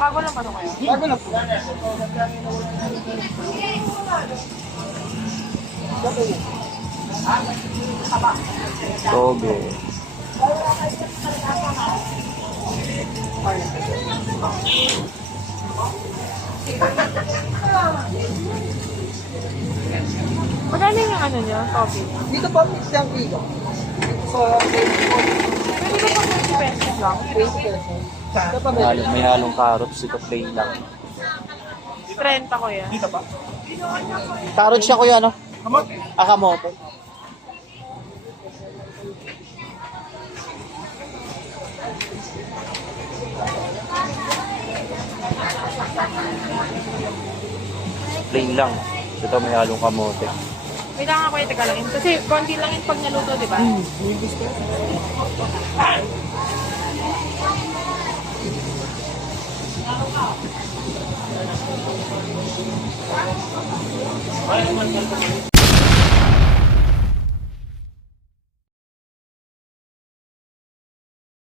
Bago lang pa ito kayo? Bago na po. Toge. Magkano yung ano nyo? Topping? Dito po, mix yung kilo. So, Pwede ba pang 20 pesos lang? 20 pesos. Ito pa meron. May halong carrots. Ito plain lang. 30 ko yan. Dito pa. Carrots siya kuya, no? Kamot. Akamote. Plain lang. Ito may halong kamote. Wait lang ako yung tagalangin. Kasi konti lang yung pag naluto, di ba? May gusto.